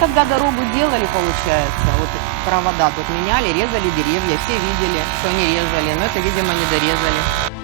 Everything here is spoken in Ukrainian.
Когда дорогу делали, получается, вот провода тут меняли, резали деревья, все видели, что они резали, но это, видимо, не дорезали.